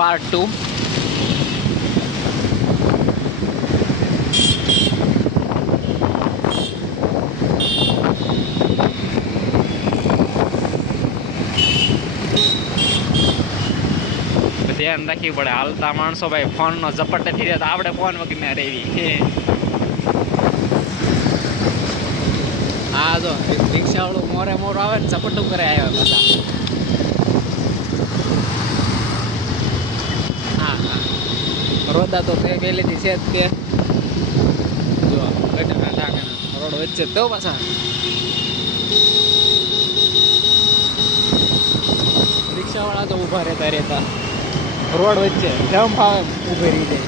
पार्ट 2। ध्यान रखी पड़े हालता माणसो भाई फोन नो झपटे थी तो आपणे फोन वगैरह रेवी। हाँ जो रिक्शा वालों मोरे मोर आवे ने झपटू करे आया पाछा। हाँ हाँ रोदा तो ते पहले थी से ते जो गटना ढाकना रोड वच्चे तो पाछा रिक्शा वाला तो उभा रहता रोड वच्चे जम फावे उभे रही जाए।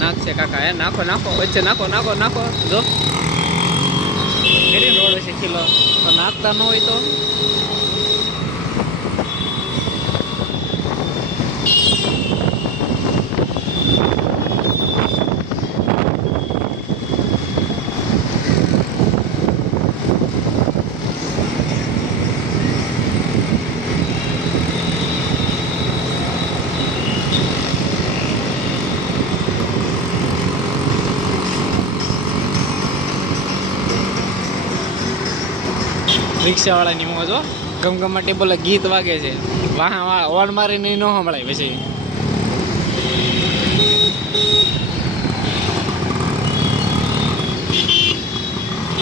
नाक से काका है नाखो नाखो वच्चे नाखो नाखो नाखो जो मेरी रोड से किलो तो नाखता न होय तो रिक्शा वाला ની મોજ હો ગમગમાટી બોલે ગીત વાગે છે વાહ વાહ ઓન મારીને ન સંભળાય પછી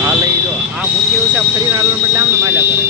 હાલ ઈ જો આ મૂકી છે ફરીને હાલવા બદલે આમને માલ્યા કરે।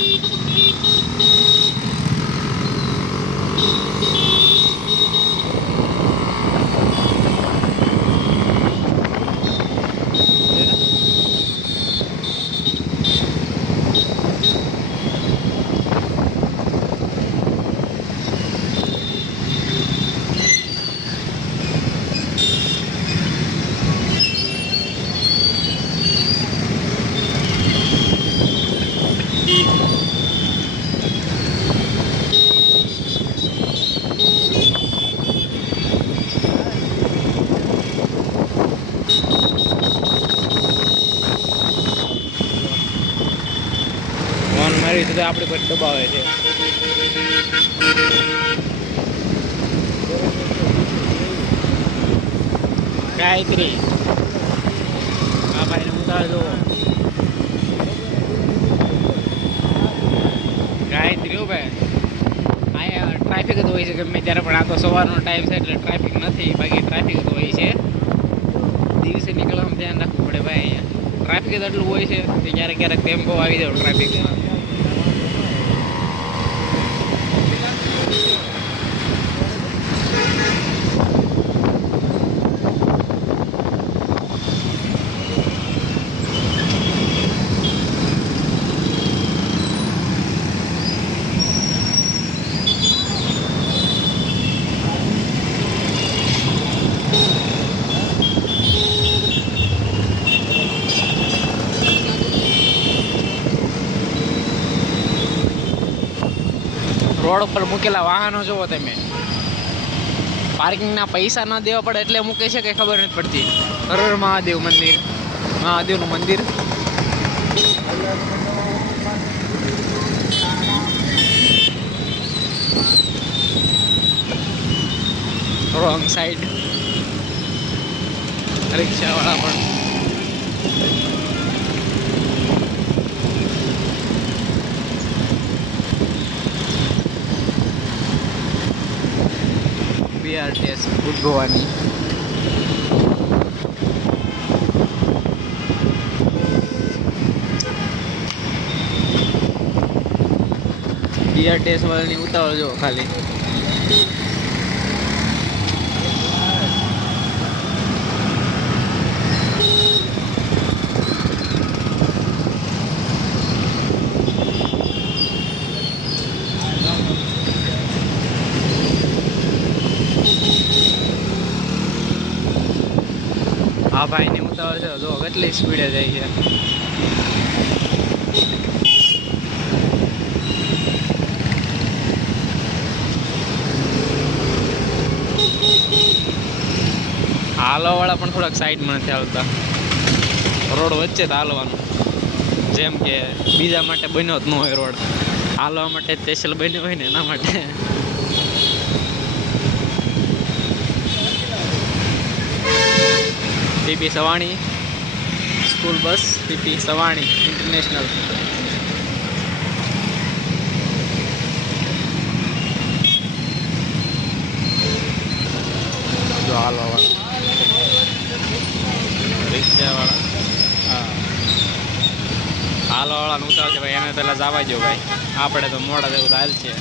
तो आपणे पर दबावे छे गायत्री आ भाई ने उतार दो गायत्री हो भाई आया ट्राफिक तो होय छे गमे त्यारे पण आ तो सवारनो टाइम छे એટલે ट्राफिक નથી बाकी ट्राफिक तो होय छे દિવસે નીકળવામાં ધ્યાન રાખવું પડે ભાઈ અહીંયા ટ્રાફિક તો એટલું હોય છે કે ક્યારેક ક્યારેક ટેમ્પો આવી જાય ટ્રાફિક रोड पर मूकेला वाहनों जो तमे पार्किंग ना पैसा न देवा पड़े એટલે મૂકે છે કે ખબર નથી પડતી। હર હર મહાદેવ મંદિર મહાદેવનું મંદિર રોંગ સાઈડ रिक्शा वाला पण BRTS गुड भवानी BRTS वाली उतावळ जो खाली आ भाई ने उतावळ છે જો કેટલી સ્પીડે જાય છે। હાલવા વાળા પણ થોડાક સાઈડ માં નથી આવતા રોડ વચ્ચે જ હાલવાનું। જેમ કે બીજા માટે બન્યો જ ન હોય રોડ, હાલવા માટે સ્પેશિયલ બન્યો હોય ને એના માટે. પીપી Savani school bus, PP Savani ઇન્ટરનેશનલ. જો હાલવા વાળા, રિક્ષા વાળા, હા હાલવા વાળાને ઉતાવળ છે ભાઈ, એને પહેલાં જવા દો ભાઈ, આપણે તો મોડા જેવું હાલ છે.